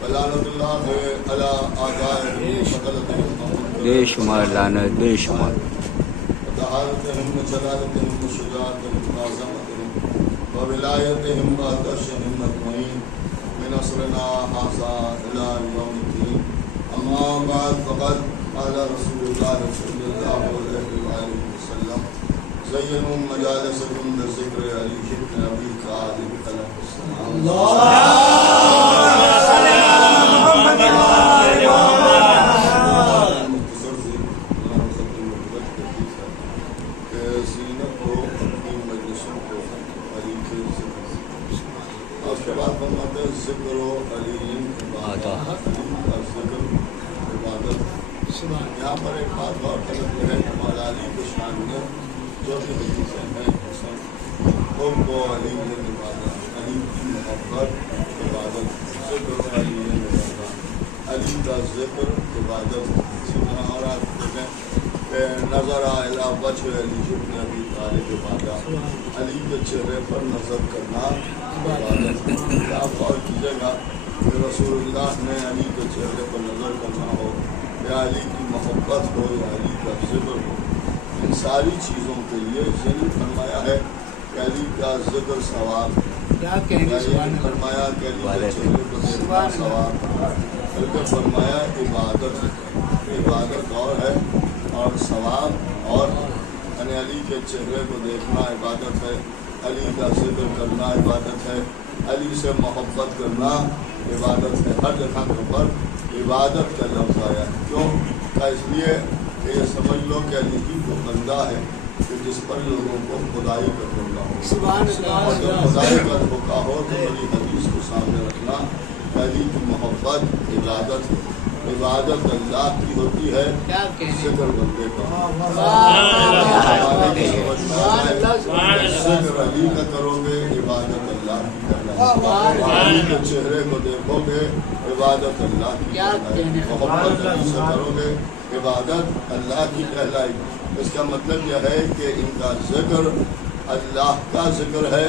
ولعنت اللہ علی آبائہم بے شمار لعنت، بے شمار. وطہارتہم وجلالتہم وشجاعتہم وعظمتہم وولایتہم وعطشہم اجمعین من عصرنا ھذا الی یوم الدین. اما بعد فقد قال رسول اللہ صلی اللہ علیہ وآلہ وسلم زینوا مجالسکم بذکر علی بن ابی طالب علیہ السلام. مختصر سی کہ زینت کو اپنی مجلسوں کو علی کے ذکر سے، اور اس کے بعد فرماتے ہیں ذکر و علی عبادت، علی کا ذکر عبادت. یہاں پر ایک بات اور طلب ہے کہ مولا علی کے شان میں جو بھی حدیثیں ہیں حب و علی عبادت، علی کی محبت عبادت، ذکر و علی عبادت، علی کا ذکر عبادت. اور آپ دیکھیں کہ نظر الی وجہ علی بن ابی طالب عبادت، علی کے چہرے پر نظر کرنا عبادت. آپ غور کیجیے گا کہ رسول اللہ نے علی کے چہرے پر نظر کرنا ہو یا علی کی محبت ہو یا علی کا ذکر ہو، ان ساری چیزوں کے لیے ذکر فرمایا ہے کہ علی کا ذکر ثواب، فرمایا کہ علی کے چہرے پر دیکھنا ثواب، بلکہ فرمایا عبادت ہے، عبادت اور ہے اور ثواب اور ہے. یعنی علی کے چہرے کو دیکھنا عبادت ہے، علی کا ذکر کرنا عبادت ہے، علی سے محبت کرنا عبادت ہے. ہر جگہ پر عبادت کا لفظ آیا ہے. کیوں؟ اس لیے کہ یہ سمجھ لو کہ علی ہی کو بندہ ہے کہ جس پر لوگوں کو خدائی کا دھوکہ ہو، اور جب خدائی کا دھوکہ ہو تو بڑی حدیث کو سامنے رکھنا. علی کی محبت عبادت ہے. عبادت اللہ کی ہوتی ہے، ذکر بندے کا. ذکر علی کا کرو گے عبادت اللہ کی کرنا. علی کے چہرے کو دیکھو گے عبادت اللہ کی کہلائے. محبت علی سے کرو گے عبادت اللہ کی کہلائی. اس کا مطلب یہ ہے کہ ان کا ذکر اللہ کا ذکر ہے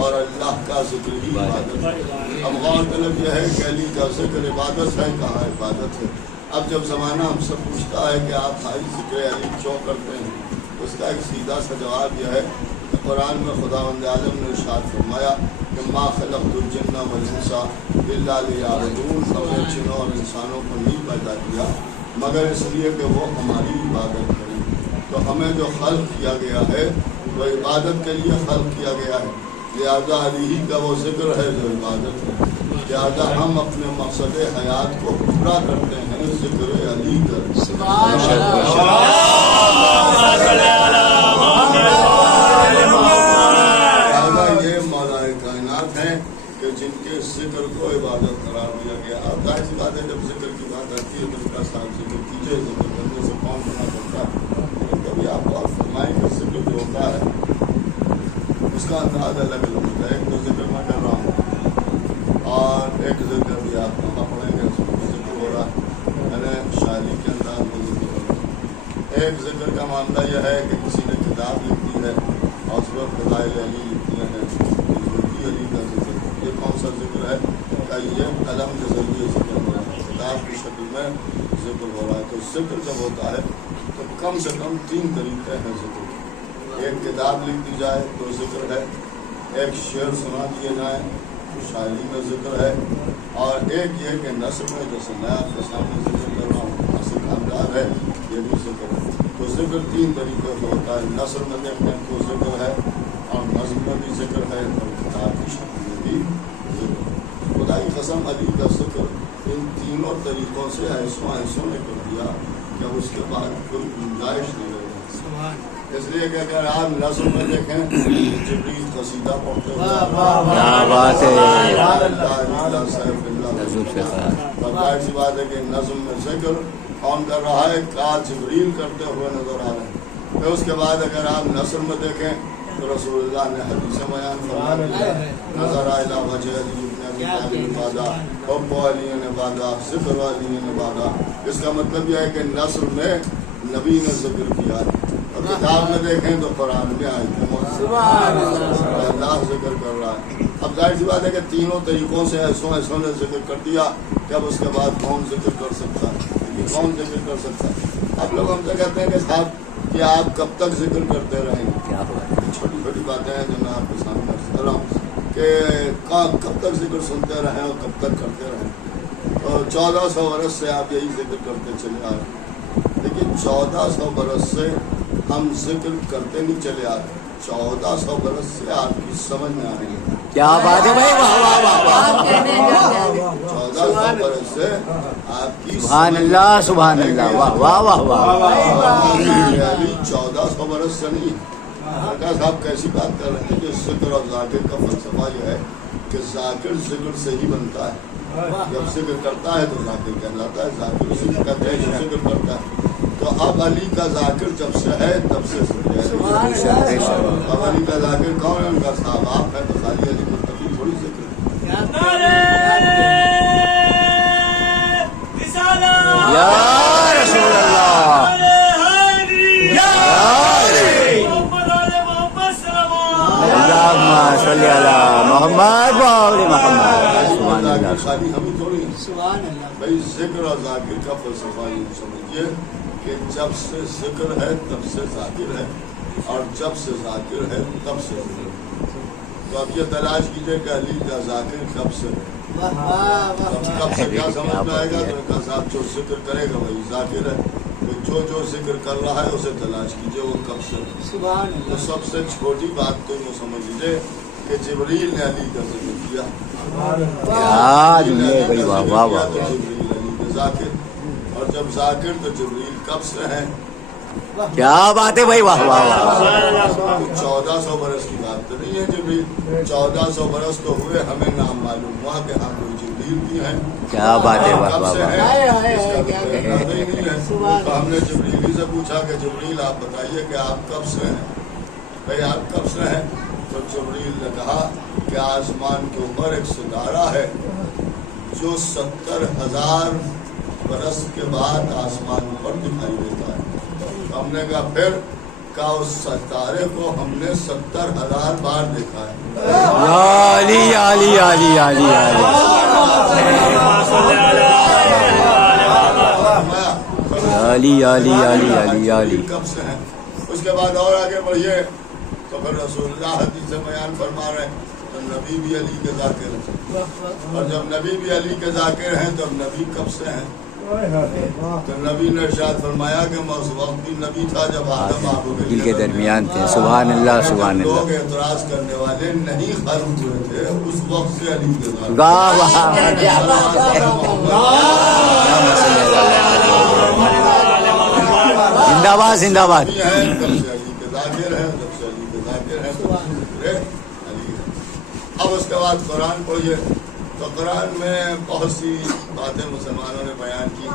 اور اللہ کا ذکر ہی عبادت ہے. اب غور طلب یہ ہے کہ علی کا ذکر عبادت ہے، کہاں عبادت ہے؟ اب جب زمانہ ہم سے پوچھتا ہے کہ آپ بھائی ذکر علی کیوں کرتے ہیں، اس کا ایک سیدھا سا جواب یہ ہے کہ قرآن میں خداوند عالم نے ارشاد فرمایا کہ ما خلقت الجن والانس الا لیعبدون. ہم نے جنوں اور انسانوں کو نہیں پیدا کیا مگر اس لیے کہ وہ ہماری عبادت کریں. تو ہمیں جو خلق کیا گیا ہے وہ عبادت کے لیے خلق کیا گیا ہے، لہذا علی ہی کا وہ ذکر ہے جو عبادت ہے. لہذا ہم اپنے مقصد حیات کو پورا کرتے ہیں ذکر علی کر. یہ مولا کائنات ہیں کہ جن کے ذکر کو عبادت قرار دیا گیا. اب ظاہر سی بات ہے جب ذکر کی بات آتی ہے تو اس کا ساتھ ذکر کیجیے. ذکر کرنے سے کون منع کرتا ہے؟ کبھی آپ غور فرمائیں کہ ذکر جو ہوتا ہے اس کا انداز الگ الگ ہوتا ہے. ایک تو ذکر میں کر رہا ہوں اور ایک ذکر بھی آپ وہاں پڑھیں گے اس میں ذکر ہو رہا ہے، یعنی شاعری کے انداز میں ذکر ہو رہا ہے. ایک ذکر کا معاملہ یہ ہے کہ کسی نے کتاب لکھی ہے اور اس میں فضائل علی لکھی ہیں، علی کا ذکر. یہ کون سا ذکر ہے؟ کہ یہ قلم کے ذریعے ذکر ہو رہا ہے، کتاب کی شکل میں ذکر ہو رہا ہے. تو ذکر جب ہوتا ہے تو کم سے کم 3 طریقے ہیں ذکر. ایک کتاب لکھ دی جائے تو ذکر ہے، ایک شعر سنا دیے جائیں تو شاعری میں ذکر ہے، اور ایک یہ کہ نثر میں جیسے میں آپ کے سامنے ذکر کر رہا ہوں نثر کا انداز ہے، یہ بھی ذکر ہے. تو ذکر 3 طریقے سے ہوتا ہے. نثر میں دیکھتے ہیں تو ذکر ہے، اور نظم میں بھی ذکر ہے، اور کتاب کی شکل میں بھی ذکر. خدا کی قسم علی کا ذکر ان تینوں طریقوں سے ایسوں نے کر دیا کہ اس کے بعد کوئی گنجائش نہیں رہی. اس لیے کہ اگر آپ نظم میں دیکھیں جبریل قصیدہ پڑھتے ہوئے ظاہر سی بات ہے کہ نظم میں ذکر کون کر رہا ہے؟ کا جبریل کرتے ہوئے نظر آ رہے ہیں. پھر اس کے بعد اگر آپ نثر میں دیکھیں تو رسول اللہ نے حدیث بیان فرمایا نظر الی وجہ علی بن ابی طالب عبادت، حب علی عبادت، ذکر علی عبادت. اس کا مطلب یہ ہے کہ نثر میں نبی نے ذکر کیا ہے، اور کتاب میں دیکھیں تو قرآن میں آئے اللہ ذکر کر رہا ہے. اب ظاہر سی بات ہے کہ تینوں طریقوں سے ایسوں نے ذکر کر دیا کہ اب اس کے بعد کون ذکر کر سکتا ہے، کون ذکر کر سکتا ہے. اب لوگ ہم سے کہتے ہیں کہ صاحب کہ آپ کب تک ذکر کرتے رہیں گے. کیا ہوا؟ چھوٹی چھوٹی باتیں ہیں جو میں آپ کے سامنے عرض کر رہا ہوں کہ کب تک ذکر سنتے رہیں اور کب تک کرتے رہیں. تو 1400 برس سے آپ یہی ذکر کرتے چلے آ رہے ہیں، لیکن 1400 برس سے ہم ذکر کرتے نہیں چلے آ رہے. 1400 برس سے آپ کی سمجھ میں آ رہی ہے. کیا بات ہے بھائی، واہ واہ واہ واہ. 1400 برس سے آپ کی سبحان اللہ سبحان اللہ، واہ واہ واہ واہ. 1400 برس سے نہیں. صاحب کیسی بات کر رہے ہیں کہ ذکر اور ذاکر کا فلسفہ یہ ہے کہ ذاکر ذکر سے ہی بنتا ہے. جب ذکر کرتا ہے تو ذاکر کہلاتا ہے، ذاکر اسی کو کہتے ہیں جو ذکر کرتا ہے. تو اب علی کا ذاکر جب سے ہے تب سے ذکر ہے. اب علی کا ذاکر کون ہے؟ ان کا صاحب آپ ہے. تو خالی علی مرتبی تھوڑی ذکر ہے. یا رسول اللہ، اللہم صلی علی محمد و آل محمد. سبحان اللہ. خالی ہم ہی تھوڑی ہیں بھائی. ذکر اور ذاکر کا فلسفہ یہ سمجھیے کہ جب سے ذکر ہے تب سے ذاکر ہے، اور جب سے ذاکر ہے تب سے ذکر ہے. تو اب یہ تلاش کیجئے کہ علی کا ذاکر کب سے ہے. کب سے کیا سمجھ میں آئے گا؟ تو ان کا صاحب جو ذکر کرے گا وہی ذاکر ہے. تو جو ذکر کر رہا ہے اسے تلاش کیجئے وہ کب سے ہے. تو سب سے چھوٹی بات تو یہ سمجھ لیجیے کہ جبریل نے علی کا ذکر کیا. بھائی واہ واہ واہ. تو جبریل علی کا ذاکر، اور جب ذاکر تو جبریل کب سے ہیں. کیا بات ہے بھائی، واہ واہ واہ. 1400 برس کی بات تو نہیں ہے. جبریل 1400 برس تو ہوئے، ہمیں نام معلوم ہوا کہ ہم کوئی جبریل بھی ہیں. کیا بات ہے، واہ کب واہ سے واہ. ہے اس کا تو کوئی اندازہ ہی نہیں ہے. تو ہم نے جبریل ہی سے پوچھا کہ جبریل آپ بتائیے کہ آپ کب سے ہیں بھائی، آپ کب سے ہیں؟ تو جبریل نے کہا کہ آسمان کے اوپر ایک ستارہ ہے جو 70,000 برس کے بعد آسمان پر دکھائی دیتا ہے. ہم نے کہا پھر؟ کہا اس ستارے کو ہم نے 70,000 بار دیکھا ہے. یا علی یا علی یا علی یا علی یا علی. علی علی علی علی علی. کب سے ہیں؟ اس کے بعد اور آگے بڑھیے تو پھر رسول اللہ حدیث سے بیان فرما رہے ہیں تو نبی بھی علی کے ذاکر ہیں. اور جب نبی بھی علی کے ذاکر ہیں تو نبی کب سے ہیں؟ تو نبی نے ارشاد فرمایا کہ میں اس وقت بھی نبی تھا جب آدم آپ دل کے درمیان تھے. سبحان اللہ سبحان لوگ اللہ. اعتراض کرنے والے نہیں خلق ہوئے تھے اس وقت سے علی کے ذاکر. واہ واہ. زندہ باد زندہ باد. جب سے علی کے ذاکر ہیں، جب سے علی کے ذاکر ہیں تو پورے علی ہیں. اب اس کے بعد قرآن پڑھیے تو قرآن میں بہت سی باتیں مسلمانوں نے بیان کی.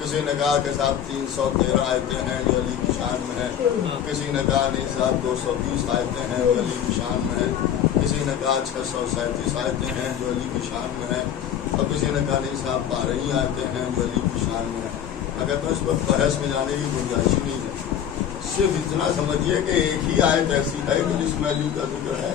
کسی نے کہا کہ صاحب 313 آیتیں ہیں جو علی کی شان میں ہیں. کسی نے کہا نہیں صاحب 220 آیتیں ہیں جو علی کی شان میں ہیں. کسی نے کہا 637 آیتیں ہیں جو علی کی شان میں ہیں. اور کسی نے کہا نہیں صاحب 12 ہی آیتیں ہیں جو علی کی شان میں ہیں. اگر تو اس پر بحث میں جانے کی گنجائش ہی نہیں ہے. صرف اتنا سمجھیے کہ ایک ہی آیت ایسی ہے کہ جس میں علی کا ذکر ہے.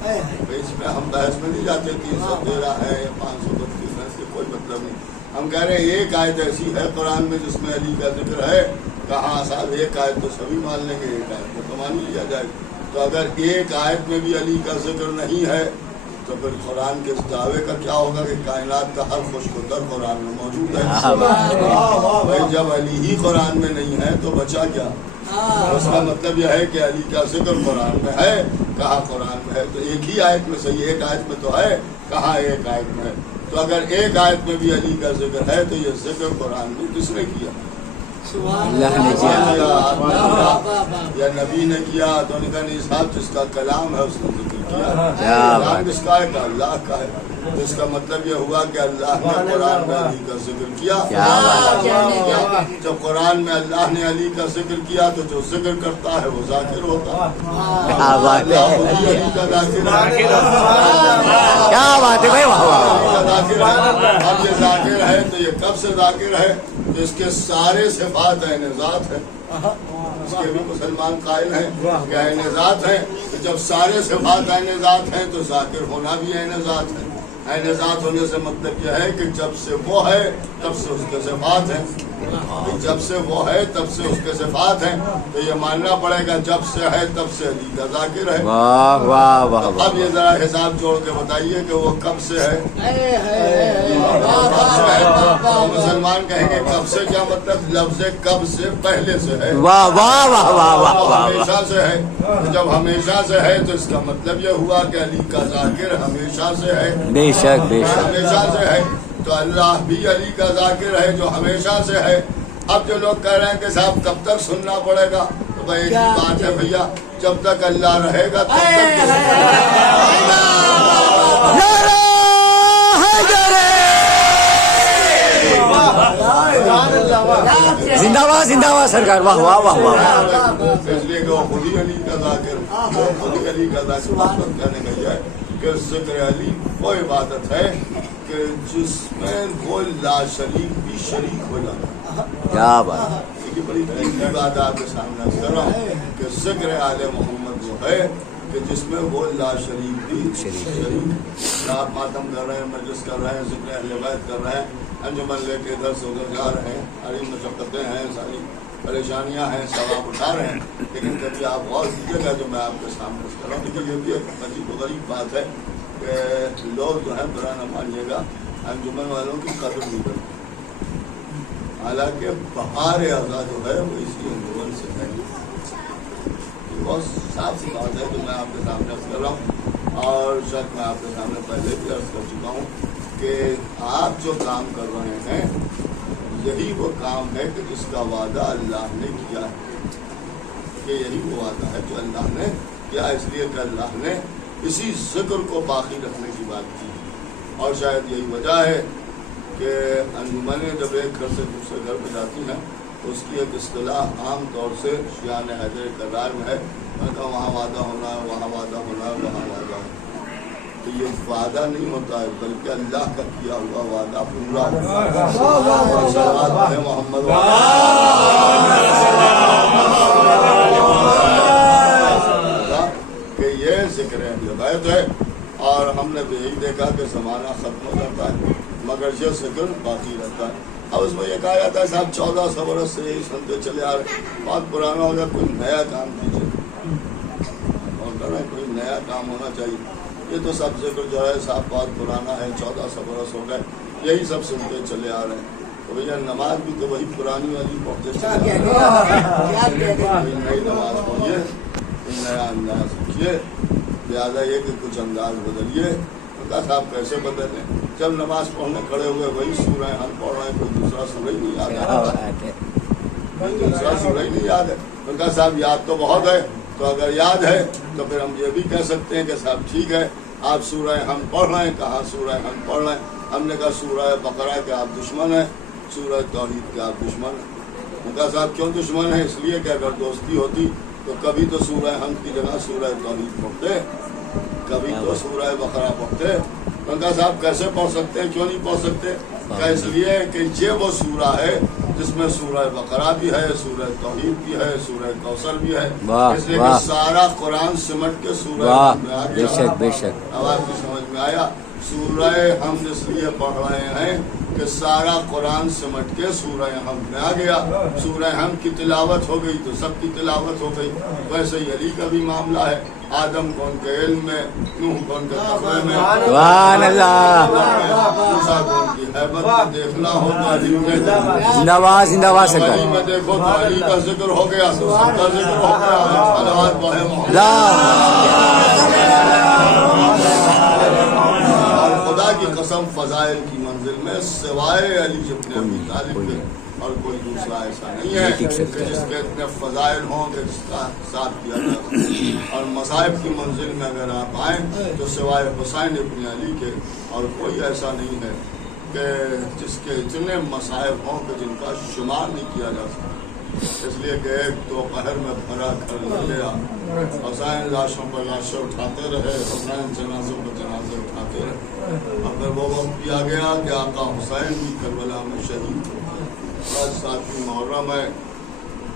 اس میں ہم بحث میں نہیں جاتے 313 ہے یا 532 ہے، اس سے کوئی مطلب نہیں. ہم کہہ رہے ہیں ایک آیت ایسی ہے قرآن میں جس میں علی کا ذکر ہے. کہاں صاحب ایک آیت تو سبھی مان لیں گے، ایک آیت تو مان لیا جائے. تو اگر ایک آیت میں بھی علی کا ذکر نہیں ہے تو پھر قرآن کے اس دعوے کا کیا ہوگا کہ کائنات کا ہر خوش و در قرآن میں موجود ہے. بھائی جب علی ہی قرآن میں نہیں ہے تو بچا کیا؟ اس کا مطلب یہ ہے کہ علی کا ذکر قرآن میں ہے. کہاں قرآن میں ہے؟ تو ایک ہی آیت میں صحیح، ایک آیت میں تو ہے. کہاں ایک آیت میں ہے؟ تو اگر ایک آیت میں بھی علی کا ذکر ہے تو یہ ذکر قرآن میں کس نے کیا؟ اللہ نے کیا یا نبی نے کیا؟ تو ان کا نہیں صاحب جس کا کلام ہے اس نے ذکر کیا. کیا کلام کس کا ہے؟ کہ اللہ کا ہے. تو اس کا مطلب یہ ہوا کہ اللہ نے قرآن میں علی کا ذکر کیا. جب قرآن میں اللہ نے علی کا ذکر کیا تو جو ذکر کرتا ہے وہ ذاکر ہوتا ہے. کیا بات ہے، علی کا ذاکر ہے. کیا بات ہے بھائی، واہ واہ. ذاکر ہے. اب یہ ذاکر ہے تو یہ کب سے ذاکر ہے؟ تو اس کے سارے صفات عین ذات ہے. اس کے بھی مسلمان قائل ہیں کہ عین ذات ہیں. جب سارے صفات عین ذات ہیں تو ذاکر ہونا بھی عین ذات ہے. عین ذات ہونے سے مطلب یہ ہے کہ جب سے وہ ہے تب سے اس کے صفات ہیں. جب سے وہ ہے تب سے اس کے صفات ہیں. تو یہ ماننا پڑے گا جب سے ہے تب سے علی کا ذاکر ہے. واہ واہ واہ. اب یہ ذرا حساب جوڑ کے بتائیے کہ وہ کب سے ہے. مسلمان کہیں گے کب سے کیا مطلب؟ لفظ کب سے پہلے سے ہے. واہ واہ واہ واہ واہ. ہمیشہ سے ہے. جب ہمیشہ سے ہے تو اس کا مطلب یہ ہوا کہ علی کا ذاکر ہمیشہ سے ہے. بے شک بے شک. ہمیشہ سے ہے تو اللہ بھی علی کا ذاکر ہے جو ہمیشہ سے ہے. اب جو لوگ کہہ رہے ہیں کہ صاحب کب تک سننا پڑے گا، تو بھائی ایک ہی بات ہے بھیا، جب تک اللہ رہے گا تب تک. زندہ باد زندہ باد سرکار. واہ واہ واہ واہ. اس لیے کہ وہ خود ہی علی کا ذاکر، خود ہی علی کا ذاکر. مطلب کہنے کا یہ ہے کہ ذکر علی وہ عبادت ہے کہ جس میں وہ لا شریک بھی شریک ہو جاتا ہے. کیا بات. یہ بڑی عجیب بات آپ کے سامنے کر رہا ہوں کہ ذکر آل محمد جو ہے کہ جس میں وہ لا شریک بھی شریک. آپ ماتم کر رہے ہیں، مجلس کر رہے ہیں، ذکر اہل بیت کر رہے ہیں، انجمن لے کے ادھر سے ادھر جا رہے ہیں، ساری مشقتیں ہیں، ساری پریشانیاں ہیں، سب آپ اٹھا رہے ہیں. لیکن کبھی آپ غور کیجیے گا جو میں آپ کے سامنے کر رہا ہوں. لیکن یہ بھی ایک عجیب و غریب بات ہے کہ لوگ جو ہے برا نہ مانیے گا انجمن والوں کی قدر نہیں کرتے. حالانکہ بہار اعضا جو ہے وہ اسی انجمن سے ہے. بہت صاف سی بات ہے جو میں آپ کے سامنے عرض کر رہا ہوں، اور شاید میں آپ کے سامنے پہلے بھی عرض کر چکا ہوں کہ آپ جو کام کر رہے ہیں یہی وہ کام ہے کہ جس کا وعدہ اللہ نے کیا ہے. کہ یہی وہ وعدہ ہے جو اللہ نے کیا، اس لیے کہ اللہ نے اسی ذکر کو باقی رکھنے کی بات کی. اور شاید یہی وجہ ہے کہ انجمنیں جب ایک گھر سے دوسرے گھر پہ جاتی ہیں تو اس کی ایک اصطلاح عام طور سے شیان حیدر کردار میں ہے، میں کہا وہاں وعدہ ہونا ہے، وہاں وعدہ ہونا ہے، وہاں وعدہ ہونا ہے. تو یہ وعدہ نہیں ہوتا ہے بلکہ اللہ کا کیا ہوا وعدہ پورا ہوتا ہے. محمد کہ یہ ذکر ہدایت ہے. اور ہم نے تو یہی دیکھا کہ زمانہ ختم ہو جاتا ہے مگر یہ ذکر باقی رہتا ہے. اب اس میں یہ کہا جاتا ہے صاحب 1400 برس سے یہی سنتے چلے آ رہے، بہت پرانا ہو گیا، کوئی نیا کام کیجیے. اور کہنا کوئی نیا کام ہونا چاہیے. یہ تو سب ذکر جو ہے صاحب بہت پرانا ہے، 1400 برس ہو گئے، یہی سب سنتے چلے آ رہے ہیں. تو بھیا نماز بھی تو وہی پرانی والی پڑھتے چلے آ رہے ہیں. کوئی نئی نماز پڑھیے، کوئی نیا انداز سیکھیے. لہٰذا یہ کہ کچھ انداز بدلیے. صاحب کیسے بدلیں؟ جب نماز پڑھنے کھڑے ہوئے وہی سورہ ہم پڑھ رہے ہیں، کوئی دوسرا سورہ ہی نہیں یاد ہے. کوئی دوسرا سورہ ہی نہیں یاد ہے. تو کہا صاحب یاد تو بہت ہے. تو اگر یاد ہے تو پھر ہم یہ بھی کہہ سکتے ہیں کہ صاحب ٹھیک ہے آپ سورہ ہم پڑھ رہے ہیں. کہاں سورہ ہم پڑھ رہے ہیں؟ ہم نے کہا سورہ بقرہ کے آپ دشمن ہیں، سورہ توحید کے آپ دشمن ہیں. ان کا صاحب کیوں دشمن ہے؟ اس لیے کہ اگر دوستی ہوتی تو کبھی تو سورہ ہم کی جگہ سورہ توحید پڑھتے، کبھی تو سورہ بقرہ پڑھتے. ان کا صاحب کیسے پڑھ سکتے ہیں؟ کیوں نہیں پڑھ سکتے؟ کہ اس لیے کہ یہ وہ سورہ ہے جس میں سورہ بقرہ بھی ہے، سورہ توحید بھی ہے، سورہ کوثر بھی ہے. اس لیے کہ سارا قرآن سمٹ کے سورہ میں آ گیا. بے شک. اب آپ کی سمجھ میں آیا؟ سورہ ہم اس لیے پڑھ رہے ہیں کہ سارا قرآن سمٹ کے سورہ ہم میں آ گیا. سورہ ہم کی تلاوت ہو گئی تو سب کی تلاوت ہو گئی. ویسے ہی علی کا بھی معاملہ ہے. آدم کو ان کے علم میں، نوح کو ان کے تقوی میں، سبحان اللہ، موسیٰ کو ان کی حیبت میں دیکھنا ہو تو علی میں زندہ باد زندہ باد سرکار. علی میں دیکھو تو علی کا ذکر ہو گیا، تو سب کا ذکر ہو گیا. صلوات پڑھے محمد. اور خدا کی قسم فضائل کی منزل میں سوائے علی ابن ابی طالب کے اور کوئی دوسرا ایسا نہیں ہے کہ جس کے اتنے فضائل ہوں کہ جس کا ساتھ کیا جا سکے. اور مذاہب کی منزل میں اگر آپ آئیں تو سوائے حسین ابن علی کے اور کوئی ایسا نہیں ہے کہ جس کے اتنے مصائب ہوں کہ جن کا شمار نہیں کیا جا سکتا. اس لیے کہ ایک دوپہر میں بھرا کر لیا، حسین لاشوں پر لاشیں اٹھاتے رہے، حسین جنازوں پر جنازے اٹھاتے رہے. اور پھر وہ وقت بھی آ گیا کہ آقا حسین بھی کربلا میں شہید ہو. آج 7 محرم ہے،